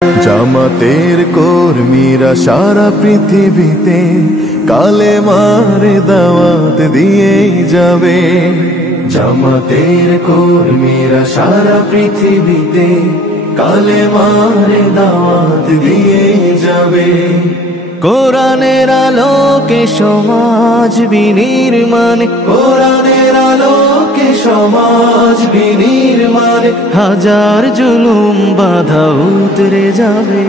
জামাতের কর্মীরা সারা পৃথিবীতে কালেমার দাওয়াত দিয়েই যাবে। জামাতের কর্মীরা সারা পৃথিবীতে কালেমার দাওয়াত দিয়েই যাবে। কোরআনের আলোকে সমাজ বিনির্মাণ, কোরআনের আলোকে সমাজ বিনির্মাণ, হাজার জুলুম বাধা উতরে যাবে।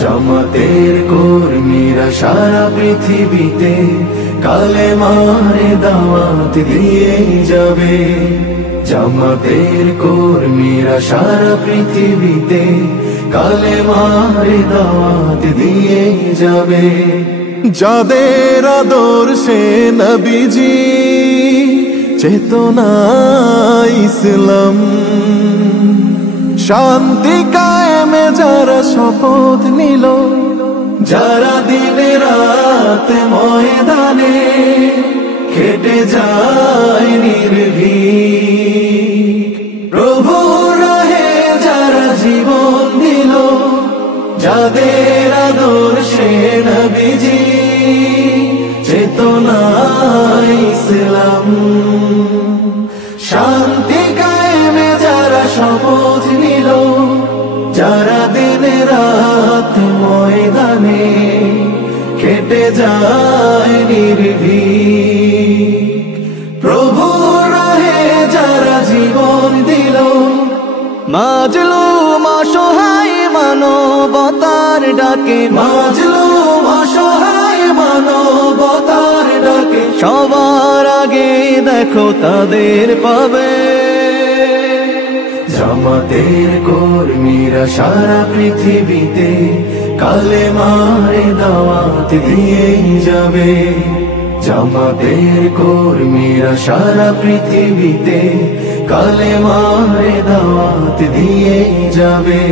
জামাতের কর্মীরা সারা পৃথিবীতে কালেমার দাওয়াত দিয়েই যাবে। জামাতের কর্মীরা সারা পৃথিবীতে কালেমার দাওয়াত দিয়েই যাবে। যাদের আদর্শে নবীজি চেতনা ইসলাম, শান্তি কায়েমে যারা শপথ নিল, যারা দিনে রাত ময়দানে খেটে যায় নির্ভীক, প্রভু রাহে যারা জীবন দিল, যাদের আদর্শে নবীজি চেতনা ইসলাম, শান্তি কায়েমে যারা শপথ নিল, যারা দিনে রাত ময়দানে খেটে যায় নির্ভীক, প্রভু রাহে যারা জীবন দিল, মাজলুম অসহায় মানবতার ডাকে, মাজলুম অসহায় মানবতার ডাকে, সবার আগে দেখো তাদের পাবে। জামাতের কর্মীরা সারা পৃথিবীতে কালেমার দাওয়াত দিয়েই যাবে। জামাতের কর্মীরা সারা পৃথিবীতে কালেমার দাওয়াত দিয়েই যাবে।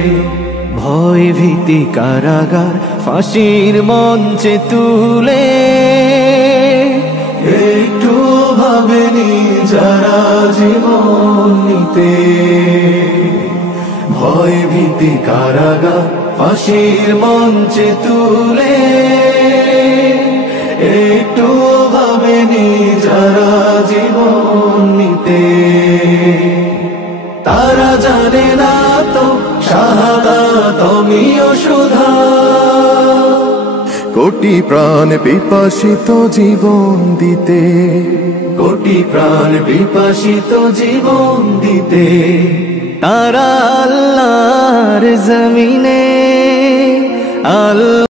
ভয় ভীতি কারাগার ফাঁসির মঞ্চে তুলে একটু ভাবেনি যারা জীবন নিতে। ভয় ভীতি কারাগার ফাঁসির মঞ্চে তুলে একটু ভাবেনি যারা জীবন নিতে। তারা জানে না তো শাহাদাত অমীয় সুধা, কোটি প্রাণ বিপাসিত জীবন দিতে, কোটি প্রাণ বিপাসিত জীবন দিতে। তারা আল্লাহর জমিনে আল্লাহ